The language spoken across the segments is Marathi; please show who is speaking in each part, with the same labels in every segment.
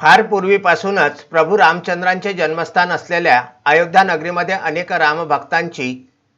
Speaker 1: फार पूर्वीपासूनच प्रभू रामचंद्रांचे जन्मस्थान असलेल्या अयोध्या नगरीमध्ये अनेक रामभक्तांची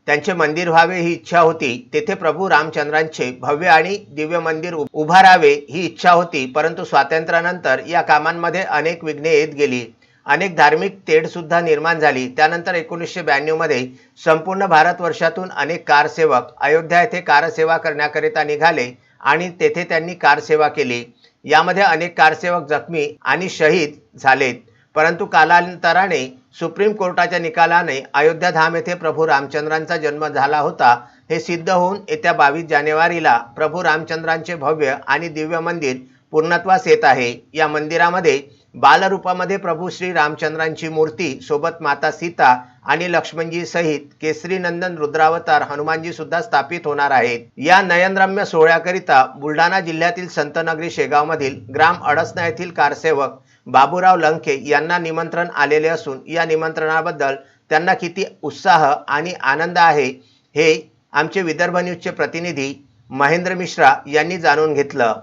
Speaker 1: त्यांचे मंदिर व्हावे ही इच्छा होती. तेथे प्रभू रामचंद्रांचे भव्य आणि दिव्य मंदिर उभारावे ही इच्छा होती परंतु स्वातंत्र्यानंतर या कामांमध्ये अनेक विघ्ने येत गेली. अनेक धार्मिक तेढसुद्धा निर्माण झाली. त्यानंतर एकोणीसशे ब्याण्णवमध्ये संपूर्ण भारतवर्षातून अनेक कारसेवक अयोध्या येथे कारसेवा करण्याकरिता निघाले आणि तेथे त्यांनी कारसेवा केली. यामध्ये अनेक कारसेवक जखमी आणि शहीद झालेत. परंतु कालांतराने सुप्रीम कोर्टाच्या निकालाने अयोध्या धाम येथे प्रभू रामचंद्रांचा जन्म झाला होता. हे सिद्ध होऊन येत्या बावीस जानेवारीला प्रभू रामचंद्रांचे भव्य आणि दिव्य मंदिर पूर्णत्वास येत आहे. या मंदिरामध्ये बालरूपामध्ये प्रभू श्री रामचंद्रांची मूर्ती सोबत माता सीता आणि लक्ष्मणजी सहित केसरी नंदन रुद्रावतार हनुमानजी सुद्धा स्थापित होणार आहेत. या नयनरम्य सोहळ्याकरिता बुलढाणा जिल्ह्यातील संतनगरी शेगावमधील ग्राम अडसना येथील कारसेवक बाबूराव लंके यांना निमंत्रण आलेले असून या निमंत्रणाबद्दल त्यांना किती उत्साह आणि आनंद आहे हे आमचे विदर्भ न्यूजचे प्रतिनिधी महेंद्र मिश्रा यांनी जाणून घेतलं.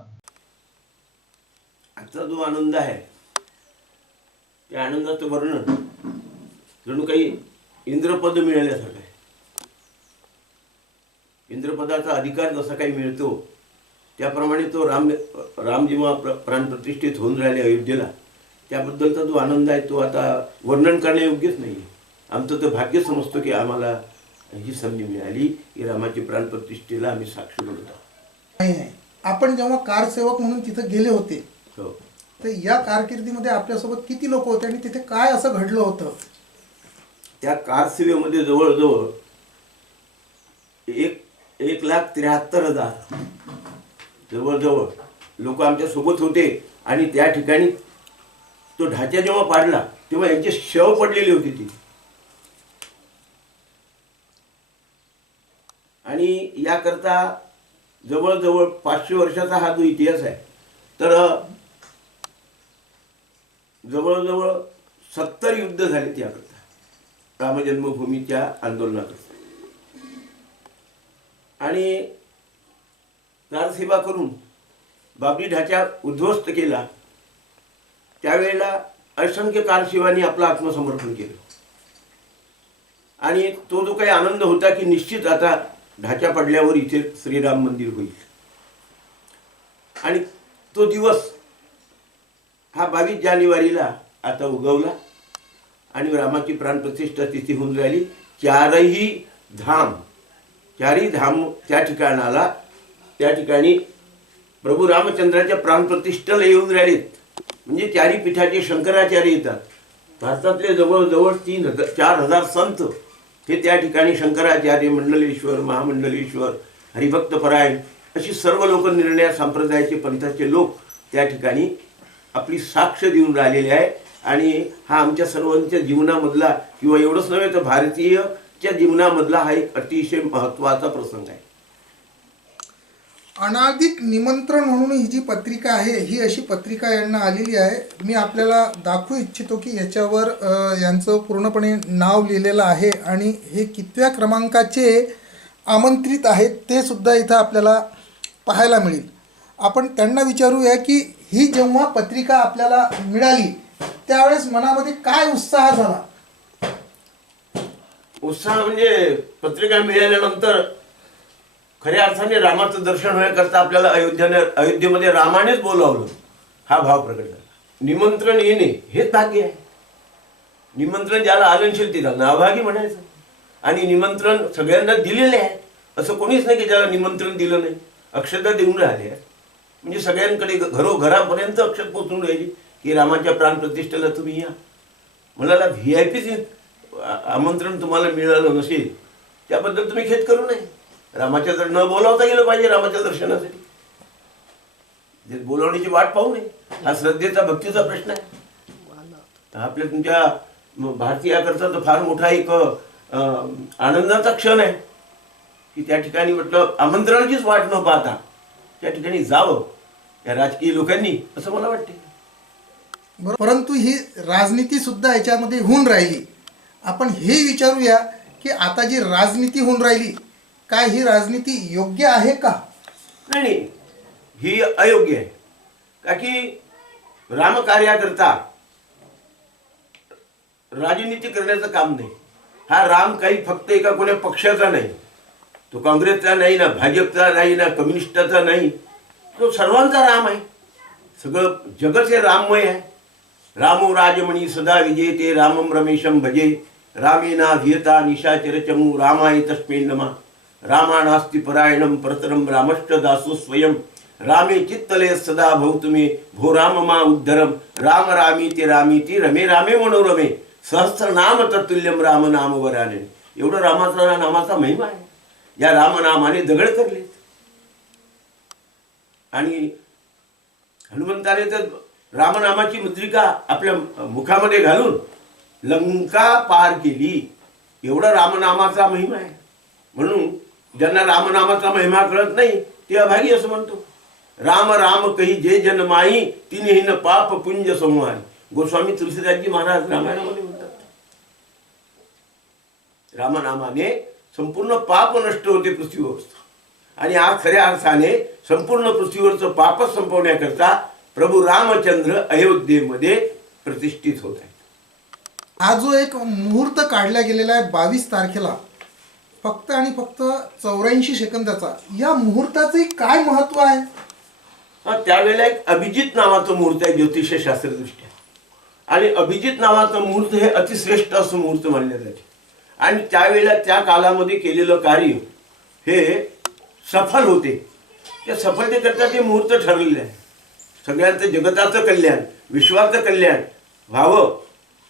Speaker 2: आजचा जो आनंद आहे त्या आनंदाचं वर्णन जणू काही इंद्रपद मिळाल्यासारखं आहे. इंद्रपदाचा अधिकार जसा काही मिळतो त्याप्रमाणे तो राम राम जेव्हा प्र प्राणप्रतिष्ठित होऊन राहिले अयोध्येला त्याबद्दलचा जो आनंद आहे तो आता वर्णन करण्यायोग्यच नाही आमचं तर भाग्य समजतो की आम्हाला ही संधी मिळाली की रामाची प्राणप्रतिष्ठेला आम्ही साक्ष
Speaker 3: नाही. आपण जेव्हा कारसेवक म्हणून तिथं गेले होते
Speaker 2: हो.
Speaker 3: तर या कारकिर्दीमध्ये आपल्यासोबत किती लोक होते आणि तिथे काय असं घडलं होतं?
Speaker 2: त्या कारसेवेमध्ये जवळजवळ एक एक लाख त्र्याहत्तर हजार जवळजवळ लोक आमच्यासोबत होते. आणि त्या ठिकाणी तो ढाचा जेव्हा पाडला तेव्हा यांचे शव पडलेली होती ती. आणि याकरता जवळजवळ पाचशे वर्षाचा हा जो इतिहास आहे तर जवळजवळ सत्तर युद्ध झाले त्याकरता. रामजन्मभूमीच्या आंदोलनाकरता आणि कारसेवा करून बाबरी ढाचा उद्ध्वस्त केला. त्यावेळेला असंख्य कारसेवांनी आपलं आत्मसमर्पण केलं. आणि तो जो काही आनंद होता की निश्चित आता ढाचा पडल्यावर इथे श्रीराम मंदिर होईल. आणि तो दिवस हा बावीस जानेवारीला आता उगवला आणि रामाची प्राणप्रतिष्ठा तिथे होऊन राहिली. चारही धाम चारही धाम त्या ठिकाणाला त्या ठिकाणी प्रभू रामचंद्राच्या प्राणप्रतिष्ठेला येऊन राहिलेत. म्हणजे चारी पीठाचे शंकराचार्य येतात. भारतातले जवळजवळ तीन हजार चार हजार संत हे त्या ठिकाणी शंकराचार्य मंडलेश्वर महामंडलेश्वर हरिभक्त परायण अशी सर्व लोक निर्णय संप्रदायाचे पंथाचे लोक त्या ठिकाणी आपली साक्ष देऊन राहिलेली आहे. आणि हा आमच्या सर्वांच्या जीवनामधला किंवा एवढंच नव्हे तर भारतीयच्या जीवनामधला हा एक अतिशय महत्त्वाचा प्रसंग आहे.
Speaker 3: अनाधिक निमंत्रण म्हणून ही जी पत्रिका आहे ही अशी पत्रिका यांना आलेली आहे. मी आपल्याला दाखवू इच्छितो की याच्यावर यांचं पूर्णपणे नाव लिहिलेलं आहे आणि हे कितव्या क्रमांकाचे आमंत्रित आहेत ते सुद्धा इथं आपल्याला पाहायला मिळेल. आपण त्यांना विचारूया की ही जेव्हा पत्रिका आपल्याला मिळाली त्यावेळेस मनामध्ये काय उत्साह झाला?
Speaker 2: उत्साह म्हणजे पत्रिका मिळाल्यानंतर खऱ्या अर्थाने रामाचं दर्शन होण्याकरता आपल्याला अयोध्याने अयोध्येमध्ये रामानेच बोलावलं. हा भाव प्रकट झाला. निमंत्रण येणे हेच भाग्य आहे. निमंत्रण ज्याला आलं तिला नाभागी म्हणायचं. आणि निमंत्रण सगळ्यांना दिलेले आहे. असं कोणीच नाही की ज्याला निमंत्रण दिलं नाही. अक्षता देऊन राहिले आहे. म्हणजे सगळ्यांकडे घरोघरापर्यंत अक्षत पोचून राहिली की रामाच्या प्राणप्रतिष्ठेला तुम्ही या. म्हणाला व्ही आय पी आमंत्रण तुम्हाला मिळालं नसेल त्याबद्दल तुम्ही खेद करू नये. रामाच्या दर न बोलावता गेलं पाहिजे रामाच्या दर्शनासाठी. म्हणजे बोलावण्याची वाट पाहू नये. हा श्रद्धेचा भक्तीचा प्रश्न आहे. आपल्या तुमच्या भारतीयाकरता तर फार मोठा एक आनंदाचा क्षण आहे. की त्या ठिकाणी म्हटलं आमंत्रणाचीच वाट न पाहता त्या ठिकाणी जावं. या राजकीय लोकांनी असं मला वाटते
Speaker 3: परंतु ही राजनीती सुद्धा याच्यामध्ये होऊन राहिली. आपण हे विचारूया की आता जी राजनीती होऊन राहिली काय ही राजनीती योग्य आहे का?
Speaker 2: नाही नाही. ही अयोग्य आहे. का की रामकार्याकरता राजनीती करण्याचं काम नाही. हा राम काही फक्त एका कोण्या पक्षाचा नाही. तो काँग्रेसचा नाही ना भाजपचा नाही ना कम्युनिस्टाचा नाही. तो सर्वांचा राम आहे. सगळं जगच हे राममय आहे. रामो राजमणी सदा विजयते रामम रमेशम भजे. रामेना धियता निशाचर चमू रामाय तस्मै नमा. रामानास्ति परायणम परतरम रामश्च दासो स्वयं. रामे चित्तले सदा भवतुमे भो राम मा उद्धरम राम रामी ते रामी ते रमे रामे मनोरमे. सहस्रनाम तत्तुल्यम राम नाम वराने. एवढं रामाचा नामाचा महिमा आहे. या रामनामाने दगड करले आणि हनुमंताने तर रामनामाची मुद्रिका आपल्या मुखामध्ये घालून लंका पार केली. एवढा रामनामाचा महिमा आहे. म्हणून ज्यांना रामनामाचा महिमा कळत नाही ते अभागी असं म्हणतो. राम राम कही जे जन्माई तिने न पाप पुंज संहार. गोस्वामी तुलसीदासजी महाराज रामायणामध्ये म्हणतात. रामनामाने संपूर्ण पाप नष्ट होते पृथ्वीवर आणि आज खऱ्या अर्थाने संपूर्ण पृथ्वीवरचं पापच संपवण्याकरता प्रभू रामचंद्र अयोध्येमध्ये प्रतिष्ठित होत आहेत.
Speaker 3: हा जो एक मुहूर्त काढला गेलेला आहे बावीस तारखेला फक्त आणि फक्त चौऱ्याऐंशी सेकंदाचा या मुहूर्ताचे काय महत्त्व आहे?
Speaker 2: त्यावेळेला एक अभिजित नावाचं मुहूर्त आहे ज्योतिष शास्त्रदृष्ट्या आणि अभिजित नावाचं मुहूर्त हे अतिश्रेष्ठ असं मुहूर्त मानले जाते. आणि त्यावेळेला त्या कालामध्ये केलेलं कार्य हे सफल होते. त्या सफलतेकरता ते मुहूर्त ठरलेलं आहे सगळ्यांचं जगताचं कल्याण विश्वाचं कल्याण व्हावं.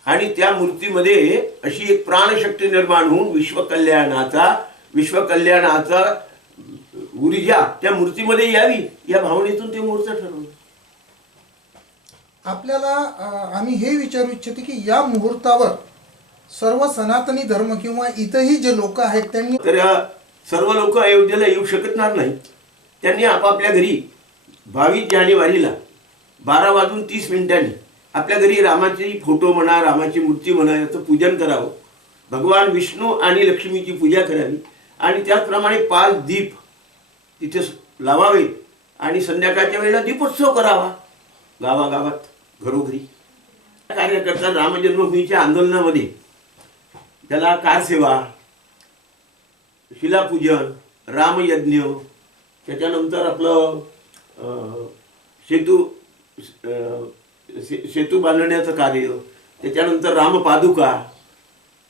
Speaker 2: आणि त्या मूर्तीमध्ये अशी एक प्राणशक्ती निर्माण होऊन विश्वकल्याणाचा विश्वकल्याणाचा ऊर्जा त्या मूर्तीमध्ये यावी या भावनेतून ते मुहूर्त ठरवलं.
Speaker 3: आपल्याला आम्ही हे विचारू इच्छितो की या मुहूर्तावर सर्व सनातनी धर्म किंवा इतरही जे लोक आहेत त्यांनी
Speaker 2: तर सर्व लोक अयोध्येला येऊ शकणार नाही. त्यांनी आपापल्या घरी बावीस जानेवारीला बारा वाजून तीस मिनिटांनी आपल्या घरी रामाची फोटो म्हणा रामाची मूर्ती म्हणा याचं पूजन करावं. भगवान विष्णू आणि लक्ष्मीची पूजा करावी. आणि त्याचप्रमाणे पाच दीप तिथे लावावे आणि संध्याकाळच्या वेळेला दीपोत्सव करावा. गावागावात घरोघरी. कार्यकर्ता रामजन्मभूमीच्या आंदोलनामध्ये त्याला कारसेवा शिलापूजन रामयज्ञ त्याच्यानंतर आपलं अं, सेतू से- सेतू बांधण्याचं कार्य त्याच्यानंतर रामपादुका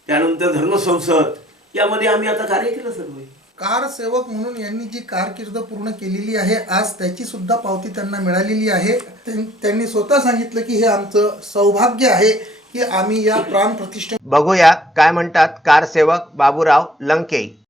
Speaker 2: त्यानंतर धर्मसंसद यामध्ये आम्ही आता कार्य केलं सर्व
Speaker 3: कार सेवक म्हणून यांनी जी कारकीर्द पूर्ण केलेली आहे आज त्याची सुद्धा पावती त्यांना मिळालेली आहे. त्यां- त्यांनी स्वतः सांगितलं की हे आमचं सौभाग्य आहे की आम्ही या प्राण प्रतिष्ठा
Speaker 1: बघूया काय म्हणतात कारसेवक बाबूराव लंके.